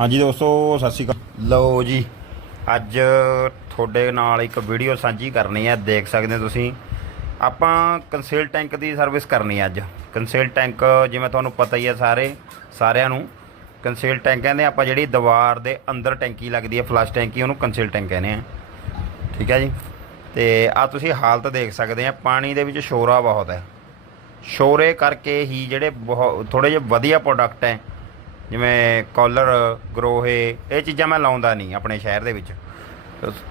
ਹਾਂਜੀ ਦੋਸਤੋ, ਸਤਿ ਸ਼੍ਰੀ ਅਕਾਲ। ਲਓ ਜੀ, ਅੱਜ ਤੁਹਾਡੇ ਨਾਲ ਇੱਕ ਵੀਡੀਓ ਸਾਂਝੀ ਕਰਨੀ ਹੈ, ਦੇਖ ਸਕਦੇ ਹੋ ਤੁਸੀਂ। ਆਪਾਂ ਕੰਸੀਲ ਟੈਂਕ ਦੀ ਸਰਵਿਸ ਕਰਨੀ ਹੈ ਅੱਜ। ਕੰਸੀਲ ਟੈਂਕ ਜਿਵੇਂ ਤੁਹਾਨੂੰ ਪਤਾ ਹੀ ਹੈ ਸਾਰੇ, ਸਾਰਿਆਂ ਨੂੰ। ਕੰਸੇਲ ਟੈਂਕ ਕਹਿੰਦੇ ਆਪਾਂ ਜਿਹੜੀ ਦੀਵਾਰ ਦੇ ਅੰਦਰ ਟੈਂਕੀ ਲੱਗਦੀ ਹੈ ਫਲਸ਼ ਟੈਂਕੀ, ਉਹਨੂੰ ਕੰਸੀਲ ਟੈਂਕ ਕਹਿੰਦੇ ਆ ਠੀਕ ਹੈ ਜੀ? ਤੇ ਆ ਤੁਸੀਂ ਹਾਲਤ ਦੇਖ ਸਕਦੇ ਆ ਪਾਣੀ ਦੇ ਵਿੱਚ ਸ਼ੋਰਾ ਬਹੁਤ ਹੈ। ਸ਼ੋਰੇ ਕਰਕੇ ਹੀ ਜਿਹੜੇ ਬਹੁਤ ਥੋੜੇ ਜਿਹੇ ਵਧੀਆ ਪ੍ਰੋਡਕਟ ਹੈ ਜਿਵੇਂ ਕਾਲਰ ਗਰੋਹੇ, ਇਹ ਚੀਜ਼ਾਂ ਮੈਂ ਲਾਉਂਦਾ ਨਹੀਂ ਆਪਣੇ ਸ਼ਹਿਰ ਦੇ ਵਿੱਚ।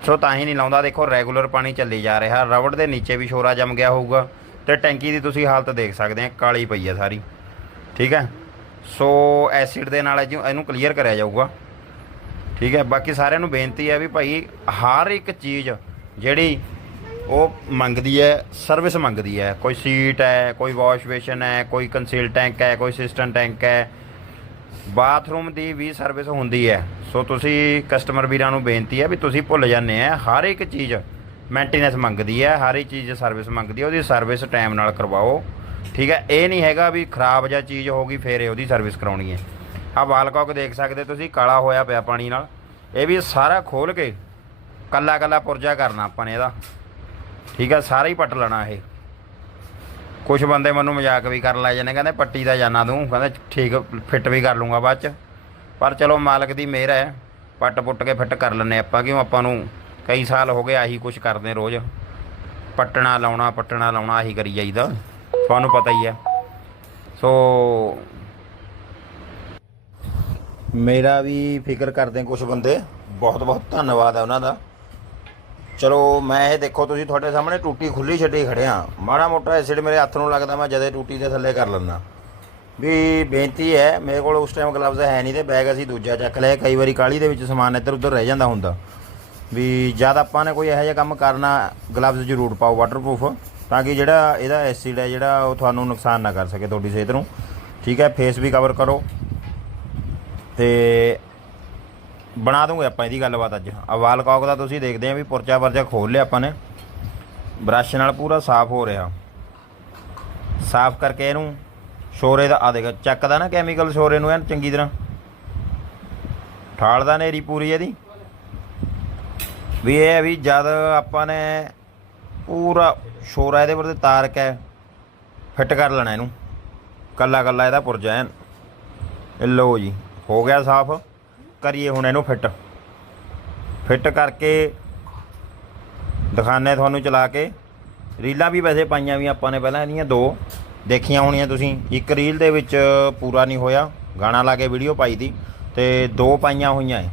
ਸੋ ਤਾਂ ਹੀ ਨਹੀਂ ਲਾਉਂਦਾ। ਦੇਖੋ ਰੈਗੂਲਰ ਪਾਣੀ ਚੱਲੀ ਜਾ ਰਿਹਾ। ਰਬੜ ਦੇ ਨੀਚੇ ਵੀ ਸ਼ੋਰਾ ਜੰਮ ਗਿਆ ਹੋਊਗਾ ਤੇ ਟੈਂਕੀ ਦੀ ਤੁਸੀਂ ਹਾਲਤ ਦੇਖ ਸਕਦੇ ਆ, ਕਾਲੀ ਪਈ ਹੈ ਸਾਰੀ। ਠੀਕ ਹੈ? ਸੋ ਐਸਿਡ ਦੇ ਨਾਲ ਇਹਨੂੰ ਇਹਨੂੰ ਕਲੀਅਰ ਕਰਿਆ ਜਾਊਗਾ। ਠੀਕ ਹੈ? ਬਾਕੀ ਸਾਰਿਆਂ ਨੂੰ ਬੇਨਤੀ ਹੈ ਵੀ ਭਾਈ, ਹਰ ਇੱਕ ਚੀਜ਼ ਜਿਹੜੀ ਉਹ ਮੰਗਦੀ ਹੈ ਸਰਵਿਸ ਮੰਗਦੀ ਹੈ। ਕੋਈ ਸੀਟ ਹੈ, ਕੋਈ ਵਾਸ਼ ਬੇਸ਼ਨ ਹੈ, ਕੋਈ ਕੰਸੀਲ ਟੈਂਕ ਹੈ, ਕੋਈ ਸਿਸਟਮ ਟੈਂਕ ਹੈ ਬਾਥਰੂਮ ਦੀ ਵੀ ਸਰਵਿਸ ਹੁੰਦੀ ਹੈ। ਸੋ ਤੁਸੀਂ ਕਸਟਮਰ ਵੀਰਾਂ ਨੂੰ ਬੇਨਤੀ ਹੈ ਵੀ ਤੁਸੀਂ ਭੁੱਲ ਜਾਂਦੇ ਆ, ਹਰ ਇੱਕ ਚੀਜ਼ ਮੇਨਟੇਨੈਂਸ ਮੰਗਦੀ ਹੈ, ਹਰ ਇੱਕ ਚੀਜ਼ ਸਰਵਿਸ ਮੰਗਦੀ ਹੈ, ਉਹਦੀ ਸਰਵਿਸ ਟਾਈਮ ਨਾਲ ਕਰਵਾਓ। ਠੀਕ ਹੈ, ਇਹ ਨਹੀਂ ਹੈਗਾ ਵੀ ਖਰਾਬ ਜਾਂ ਚੀਜ਼ ਹੋ ਗਈ, ਫੇਰ ਉਹਦੀ ਸਰਵਿਸ ਕਰਾਉਣੀ ਹੈ। ਆਹ ਵਾਲਕੌਕ ਦੇਖ ਸਕਦੇ ਤੁਸੀਂ, ਕਾਲਾ ਹੋਇਆ ਪਿਆ ਪਾਣੀ ਨਾਲ। ਇਹ ਵੀ ਸਾਰਾ ਖੋਲ ਕੇ ਕੱਲਾ ਕੱਲਾ ਪੁਰਜਾ ਕਰਨਾ ਆਪਾਂ ਨੇ ਇਹਦਾ। ਠੀਕ ਹੈ, ਸਾਰਾ ਹੀ ਪੱਟ ਲੈਣਾ ਇਹ। ਕੁਝ ਬੰਦੇ ਮੈਨੂੰ ਮਜ਼ਾਕ ਵੀ ਕਰਨ ਲੱਗ ਜਾਂਦੇ, ਕਹਿੰਦੇ ਪੱਟੀ ਦਾ ਜਾਨਾ ਤੂੰ, ਕਹਿੰਦੇ ਠੀਕ, ਫਿੱਟ ਵੀ ਕਰ ਲੂੰਗਾ ਬਾਅਦ ਚ। ਪਰ ਚਲੋ ਮਾਲਕ ਦੀ ਮਿਹਰ ਹੈ, ਪੱਟ ਪੁੱਟ ਕੇ ਫਿੱਟ ਕਰ ਲੈਨੇ ਆਪਾਂ, ਕਿਉਂ ਆਪਾਂ ਨੂੰ ਕਈ ਸਾਲ ਹੋ ਗਏ ਆਹੀ ਕੁਝ ਕਰਦੇ ਰੋਜ਼। ਪੱਟਣਾ ਲਾਉਣਾ ਪੱਟਣਾ ਲਾਉਣਾ ਆਹੀ ਕਰੀ ਜਾਈਦਾ, ਤੁਹਾਨੂੰ ਪਤਾ ਹੀ ਹੈ। ਸੋ ਮੇਰਾ ਵੀ ਫਿਕਰ ਕਰਦੇ ਕੁਝ ਬੰਦੇ ਬਹੁਤ ਬਹੁਤ ਧੰਨਵਾਦ ਹੈ ਉਹਨਾਂ ਦਾ। ਚਲੋ, ਮੈਂ ਇਹ ਦੇਖੋ, ਤੁਸੀਂ ਤੁਹਾਡੇ ਸਾਹਮਣੇ ਟੂਟੀ ਖੁੱਲੀ ਛੱਡੀ ਖੜਿਆ ਮਾੜਾ ਮੋਟਾ ਐਸਿਡ ਮੇਰੇ ਹੱਥ ਨੂੰ ਲੱਗਦਾ, ਮੈਂ ਜਦੇ ਟੂਟੀ ਦੇ ਥੱਲੇ ਕਰ ਲੈਂਦਾ। ਵੀ ਬੇਨਤੀ ਹੈ, ਮੇਰੇ ਕੋਲ ਉਸ ਟਾਈਮ ਗਲਵਜ਼ ਹੈ ਨਹੀਂ ਤੇ ਬੈਗ ਅਸੀਂ ਦੂਜਾ ਚੱਕ ਲਿਆ। ਕਈ ਵਾਰੀ ਕਾਲੀ ਦੇ ਵਿੱਚ ਸਮਾਨ ਇੱਧਰ ਉੱਧਰ ਰਹਿ ਜਾਂਦਾ ਹੁੰਦਾ। ਵੀ ਜਦ ਆਪਾਂ ਨੇ ਕੋਈ ਇਹੋ ਜਿਹਾ ਕੰਮ ਕਰਨਾ ਗਲਵਜ਼ ਜ਼ਰੂਰ ਪਾਓ ਵਾਟਰਪ੍ਰੂਫ ਤਾਂ ਕਿ ਜਿਹੜਾ ਇਹਦਾ ਐਸਿਡ ਹੈ, ਜਿਹੜਾ ਉਹ ਤੁਹਾਨੂੰ ਨੁਕਸਾਨ ਨਾ ਕਰ ਸਕੇ ਤੁਹਾਡੀ ਸਿਹਤ ਨੂੰ। ਠੀਕ ਹੈ ਫੇਸ ਵੀ ਕਵਰ ਕਰੋ। ਤੇ ਬਣਾ ਦੂੰਗੇ ਆਪਾਂ ਇਹਦੀ ਗੱਲਬਾਤ ਅੱਜ। ਅਵਾਲ ਕੌਕ ਦਾ ਤੁਸੀਂ ਦੇਖਦੇ ਆ ਵੀ ਪੁਰਚਾ ਪਰਚਾ ਖੋਲ ਲਿਆ ਆਪਾਂ ਨੇ। ਬ੍ਰਸ਼ ਨਾਲ ਪੂਰਾ ਸਾਫ਼ ਹੋ ਰਿਹਾ। ਸਾਫ਼ ਕਰਕੇ ਇਹਨੂੰ ਸ਼ੋਰੇ ਦਾ ਆ ਦੇਖ, ਚੱਕਦਾ ਨਾ ਕੈਮੀਕਲ ਸ਼ੋਰੇ ਨੂੰ ਐਨ ਚੰਗੀ ਤਰ੍ਹਾਂ। ਠਾਲਦਾ ਨੇਰੀ ਪੂਰੀ ਇਹਦੀ। ਵੀ ਇਹ ਹੈ ਵੀ ਜਦ ਆਪਾਂ ਨੇ ਪੂਰਾ ਸ਼ੋਰਾ ਇਹਦੇ ਪਰ ਤਾਰ ਕੇ ਫਿੱਟ ਕਰ ਲੈਣਾ ਇਹਨੂੰ। ਕੱਲਾ ਕੱਲਾ ਇਹਦਾ ਪੁਰਜਾ ਐਨ। ਇਹ ਲਓ ਜੀ, ਹੋ ਗਿਆ ਸਾਫ਼। ਕਰੀਏ ਹੁਣ ਇਹਨੂੰ ਫਿੱਟ। ਫਿੱਟ ਕਰਕੇ ਦਿਖਾਣੇ ਤੁਹਾਨੂੰ ਚਲਾ ਕੇ। ਰੀਲਾਂ ਵੀ ਵੈਸੇ ਪਾਈਆਂ ਵੀ ਆਪਾਂ ਨੇ ਪਹਿਲਾਂ ਇਹਦੀਆਂ ਦੋ। ਦੇਖੀਆਂ ਹੋਣੀਆਂ ਤੁਸੀਂ। ਇੱਕ ਰੀਲ ਦੇ ਵਿੱਚ ਪੂਰਾ ਨਹੀਂ ਹੋਇਆ। ਗਾਣਾ ਲਾ ਕੇ ਵੀਡੀਓ ਪਾਈ ਦੀ। ਤੇ ਦੋ ਪਾਈਆਂ ਹੋਈਆਂ ਏ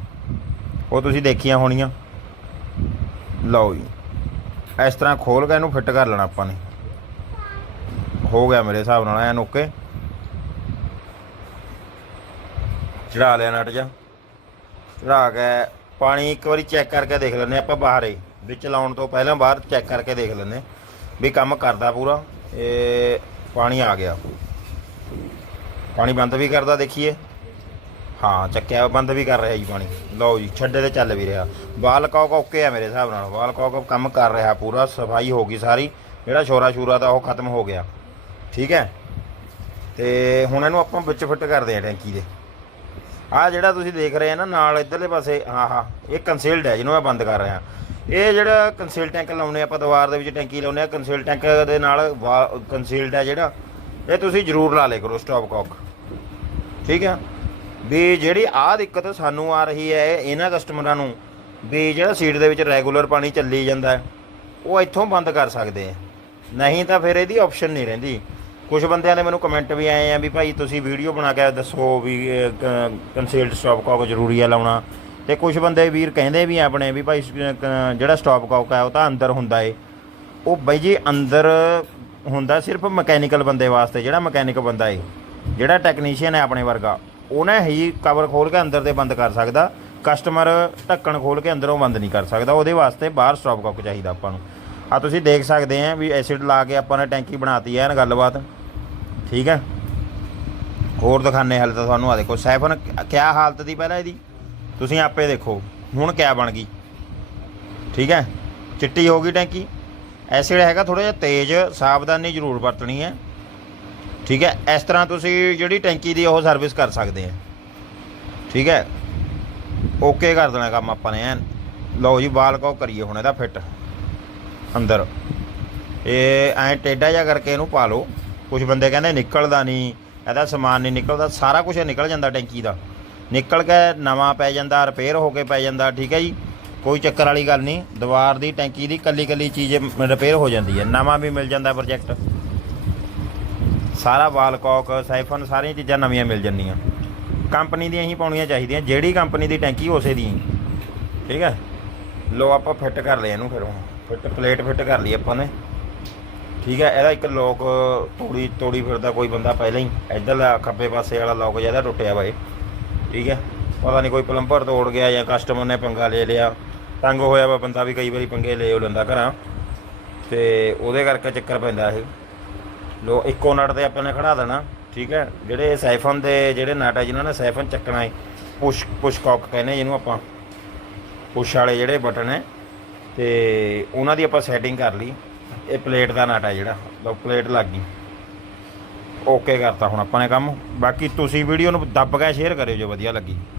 ਉਹ ਤੁਸੀਂ ਦੇਖੀਆਂ ਹੋਣੀਆਂ। ਲਓ ਜੀ। ਇਸ ਤਰ੍ਹਾਂ ਖੋਲ ਕੇ ਇਹਨੂੰ ਫਿੱਟ ਕਰ ਲੈਣਾ ਆਪਾਂ ਨੇ। ਹੋ ਗਿਆ ਮੇਰੇ ਹਿਸਾਬ ਨਾਲ, ਐਨ ਓਕੇ। ਚੜਾ ਲਿਆ ਨਟ ਜਾ ਚੜਾ ਕੇ ਪਾਣੀ ਇੱਕ ਵਾਰੀ ਚੈੱਕ ਕਰਕੇ ਦੇਖ ਲੈਂਦੇ ਆਪਾਂ ਬਾਹਰ ਹੀ। ਵਿੱਚ ਲਾਉਣ ਤੋਂ ਪਹਿਲਾਂ ਬਾਹਰ ਚੈੱਕ ਕਰਕੇ ਦੇਖ ਲੈਂਦੇ ਵੀ ਕੰਮ ਕਰਦਾ ਪੂਰਾ। ਇਹ ਪਾਣੀ ਆ ਗਿਆ। ਪਾਣੀ ਬੰਦ ਵੀ ਕਰਦਾ ਦੇਖੀਏ। ਹਾਂ, ਚੱਕਿਆ ਬੰਦ ਵੀ ਕਰ ਰਿਹਾ ਜੀ ਪਾਣੀ। ਲਓ ਜੀ, ਛੱਡੇ ਤੇ ਚੱਲ ਵੀ ਰਿਹਾ। ਵਾਲ ਕੌਕ ਓਕੇ ਆ ਮੇਰੇ ਹਿਸਾਬ ਨਾਲ। ਵਾਲ ਕੌਕ ਕੰਮ ਕਰ ਰਿਹਾ ਪੂਰਾ, ਸਫ਼ਾਈ ਹੋ ਗਈ ਸਾਰੀ। ਜਿਹੜਾ ਸ਼ੋਰਾ ਸ਼ੂਰਾ ਦਾ ਉਹ ਖਤਮ ਹੋ ਗਿਆ। ਠੀਕ ਹੈ? ਤੇ ਹੁਣ ਇਹਨੂੰ ਆਪਾਂ ਵਿੱਚ ਫਿੱਟ ਕਰਦੇ ਆ ਟੈਂਕੀ ਦੇ। ਆ ਜਿਹੜਾ ਤੁਸੀਂ ਦੇਖ ਰਹੇ ਆ ਨਾ, ਨਾਲ ਇਧਰਲੇ ਪਾਸੇ, ਹਾਂ ਹਾਂ, ਇਹ ਕੰਸੀਲਡ ਹੈ, ਜਿਹਨੂੰ ਮੈਂ ਬੰਦ ਕਰ ਰਿਹਾ। ਇਹ ਜਿਹੜਾ ਕੰਸੀਲ ਟੈਂਕ ਲਾਉਨੇ ਆਪਾਂ, ਦੀਵਾਰ ਦੇ ਵਿੱਚ ਟੈਂਕੀ ਲਾਉਨੇ ਆ ਕੰਸੀਲ ਟੈਂਕ ਦੇ ਨਾਲ ਕੰਸੀਲਡ ਹੈ ਜਿਹੜਾ, ਇਹ ਤੁਸੀਂ ਜ਼ਰੂਰ ਲਾ ਲੇ ਕਰੋ ਸਟਾਪ ਕੌਕ ਠੀਕ ਹੈ ਵੀ ਜਿਹੜੀ ਆਹ ਦਿੱਕਤ ਸਾਨੂੰ ਆ ਰਹੀ ਹੈ ਇਹਨਾਂ ਕਸਟਮਰਾਂ ਨੂੰ, ਵੀ ਜਿਹੜਾ ਸੀਟ ਦੇ ਵਿੱਚ ਰੈਗੂਲਰ ਪਾਣੀ ਚੱਲੀ ਜਾਂਦਾ ਉਹ ਇੱਥੋਂ ਬੰਦ ਕਰ ਸਕਦੇ ਆ। ਨਹੀਂ ਤਾਂ ਫਿਰ ਇਹਦੀ ਆਪਸ਼ਨ ਨਹੀਂ ਰਹਿੰਦੀ। ਕੁਝ ਬੰਦਿਆਂ ਨੇ ਮੈਨੂੰ ਕਮੈਂਟ ਵੀ ਆਏ ਆ ਵੀ ਭਾਈ ਤੁਸੀਂ ਵੀਡੀਓ ਬਣਾ ਕੇ ਦੱਸੋ ਵੀ ਕੰਸੀਲਡ ਸਟਾਪ ਕੌਕ ਜ਼ਰੂਰੀ ਹੈ ਲਾਉਣਾ। ਤੇ ਕੁਝ ਬੰਦੇ ਵੀਰ ਕਹਿੰਦੇ ਵੀ ਆ ਆਪਣੇ ਵੀ ਭਾਈ ਜਿਹੜਾ ਸਟਾਪ ਕੌਕ ਹੈ ਉਹ ਤਾਂ ਅੰਦਰ ਹੁੰਦਾ ਏ। ਉਹ ਬਾਈ ਜੀ ਅੰਦਰ ਹੁੰਦਾ ਸਿਰਫ ਮਕੈਨੀਕਲ ਬੰਦੇ ਵਾਸਤੇ, ਜਿਹੜਾ ਮਕੈਨਿਕ ਬੰਦਾ ਏ। ਜਿਹੜਾ ਟੈਕਨੀਸ਼ੀਅਨ ਹੈ ਆਪਣੇ ਵਰਗਾ, ਉਹਨੇ ਹੀ ਕਵਰ ਖੋਲ ਕੇ ਅੰਦਰ ਦੇ ਬੰਦ ਕਰ ਸਕਦਾ। ਕਸਟਮਰ ਢੱਕਣ ਖੋਲ ਕੇ ਅੰਦਰੋਂ ਬੰਦ ਨਹੀਂ ਕਰ ਸਕਦਾ। ਉਹਦੇ ਵਾਸਤੇ ਬਾਹਰ ਸਟਾਪ ਕੌਕ ਚਾਹੀਦਾ ਆਪਾਂ ਨੂੰ। ਆ ਤੁਸੀਂ ਦੇਖ ਸਕਦੇ ਆ ਵੀ ਐਸਿਡ ਲਾ ਕੇ ਆਪਾਂ ਨੇ ਟੈਂਕੀ ਬਣਾਤੀ ਐ ਨਾ ਗੱਲਬਾਤ। ਠੀਕ ਹੈ? ਹੋਰ ਦਿਖਾਣੇ ਹਾਲੇ ਤਾਂ ਤੁਹਾਨੂੰ ਆ ਦੇਖੋ, ਸੈਫਨ ਕਿਆ ਹਾਲਤ ਦੀ ਪਹਿਲਾਂ ਇਹਦੀ? ਤੁਸੀਂ ਆਪੇ ਦੇਖੋ, ਹੁਣ ਕਿਆ ਬਣ ਗਈ? ਠੀਕ ਹੈ? ਚਿੱਟੀ ਹੋ ਗਈ ਟੈਂਕੀ। ਐਸਿਡ ਹੈਗਾ ਥੋੜਾ ਜਿਹਾ ਤੇਜ਼ ਸਾਵਧਾਨੀ ਜ਼ਰੂਰ ਵਰਤਣੀ ਹੈ। ਠੀਕ ਹੈ? ਇਸ ਤਰ੍ਹਾਂ ਤੁਸੀਂ ਜਿਹੜੀ ਟੈਂਕੀ ਦੀ ਉਹ ਸਰਵਿਸ ਕਰ ਸਕਦੇ ਆ ਠੀਕ ਹੈ? ਓਕੇ ਕਰ ਦੇਣਾ ਕੰਮ ਆਪਾਂ ਨੇ ਐਨ। ਲਓ ਜੀ ਬਾਲ ਕੋ ਕਰੀਏ ਹੁਣ ਇਹਦਾ ਫਿੱਟ ਅੰਦਰ। ਇਹ ਐਂ ਟੇਢਾ ਜਿਹਾ ਕਰਕੇ ਇਹਨੂੰ ਪਾ ਲਓ। ਕੁਝ ਬੰਦੇ ਕਹਿੰਦੇ ਨਿਕਲਦਾ ਨਹੀਂ, ਇਹਦਾ ਸਮਾਨ ਨਹੀਂ ਨਿਕਲਦਾ, ਸਾਰਾ ਕੁਝ ਨਿਕਲ ਜਾਂਦਾ ਟੈਂਕੀ ਦਾ। ਨਿਕਲ ਕੇ ਨਵਾਂ ਪੈ ਜਾਂਦਾ ਰਿਪੇਅਰ ਹੋ ਕੇ ਪੈ ਜਾਂਦਾ, ਠੀਕ ਹੈ ਜੀ? ਕੋਈ ਚੱਕਰ ਵਾਲੀ ਗੱਲ ਨਹੀਂ, ਦੀਵਾਰ ਦੀ, ਟੈਂਕੀ ਦੀ ਕੱਲੀ ਕੱਲੀ ਚੀਜ਼ ਰਿਪੇਅਰ ਹੋ ਜਾਂਦੀ ਹੈ। ਨਵਾਂ ਵੀ ਮਿਲ ਜਾਂਦਾ ਪ੍ਰੋਜੈਕਟ ਸਾਰਾ ਵਾਲਕੌਕ ਸਾਈਫਨ, ਸਾਰੀਆਂ ਚੀਜ਼ਾਂ ਨਵੀਆਂ ਮਿਲ ਜਾਂਦੀਆਂ। ਕੰਪਨੀ ਦੀਆਂ ਹੀ ਪਾਉਣੀਆਂ ਚਾਹੀਦੀਆਂ, ਜਿਹੜੀ ਕੰਪਨੀ ਦੀ ਟੈਂਕੀ ਉਸੇ ਦੀ। ਠੀਕ ਹੈ? ਲੋ ਆਪਾਂ ਫਿੱਟ ਕਰ ਲਿਆ ਇਹਨੂੰ ਫਿਰ ਹੁਣ। ਫਿੱਟ ਪਲੇਟ ਫਿੱਟ ਕਰ ਲਈ ਆਪਾਂ ਨੇ। ਠੀਕ ਹੈ, ਇਹਦਾ ਇੱਕ ਲੋਕ ਤੋੜੀ ਤੋੜੀ ਫਿਰਦਾ ਕੋਈ ਬੰਦਾ ਪਹਿਲਾਂ ਹੀ। ਇੱਧਰਲਾ ਖੱਬੇ ਪਾਸੇ ਵਾਲਾ ਲੋਕ ਜ਼ਿਆਦਾ ਟੁੱਟਿਆ ਵਾ ਇਹ। ਠੀਕ ਹੈ, ਪਤਾ ਨਹੀਂ ਕੋਈ ਪਲੰਬਰ ਤੋੜ ਗਿਆ ਜਾਂ ਕਸਟਮਰ ਨੇ ਪੰਗਾ ਲੈ ਲਿਆ। ਤੰਗ ਹੋਇਆ ਵਾ ਬੰਦਾ ਵੀ ਕਈ ਵਾਰੀ ਪੰਗੇ ਲੈ ਲੈਂਦਾ ਘਰਾਂ। ਤੇ ਉਹਦੇ ਕਰਕੇ ਚੱਕਰ ਪੈਂਦਾ ਇਹ। ਲੋ, ਇੱਕੋ ਨਟ ਤੇ ਆਪਾਂ ਨੇ ਖੜਾ ਦੇਣਾ। ਠੀਕ ਹੈ, ਜਿਹੜੇ ਸਾਈਫਨ ਦੇ ਜਿਹੜੇ ਨਟ ਹੈ ਜਿਨ੍ਹਾਂ ਨੇ ਸਾਈਫਨ ਚੱਕਣਾ ਹੈ ਪੁਸ਼ ਪੁਸ਼ ਕੌਕ ਕਹਿੰਦੇ ਜਿਹਨੂੰ ਆਪਾਂ। ਪੁਸ਼ ਵਾਲੇ ਜਿਹੜੇ ਬਟਨ ਹੈ, ਤੇ ਉਹਨਾਂ ਦੀ ਆਪਾਂ ਸੈਟਿੰਗ ਕਰ ਲਈ। ਇਹ ਪਲੇਟ ਦਾ ਨਟ ਹੈ ਜਿਹੜਾ ਲੋ ਪਲੇਟ ਲੱਗ ਗਈ। ਓਕੇ ਕਰਤਾ ਹੁਣ ਆਪਾਂ ਨੇ ਕੰਮ। ਬਾਕੀ ਤੁਸੀਂ ਵੀਡੀਓ ਨੂੰ ਦੱਬ ਕੇ ਸ਼ੇਅਰ ਕਰਿਓ ਜੇ ਵਧੀਆ ਲੱਗੀ।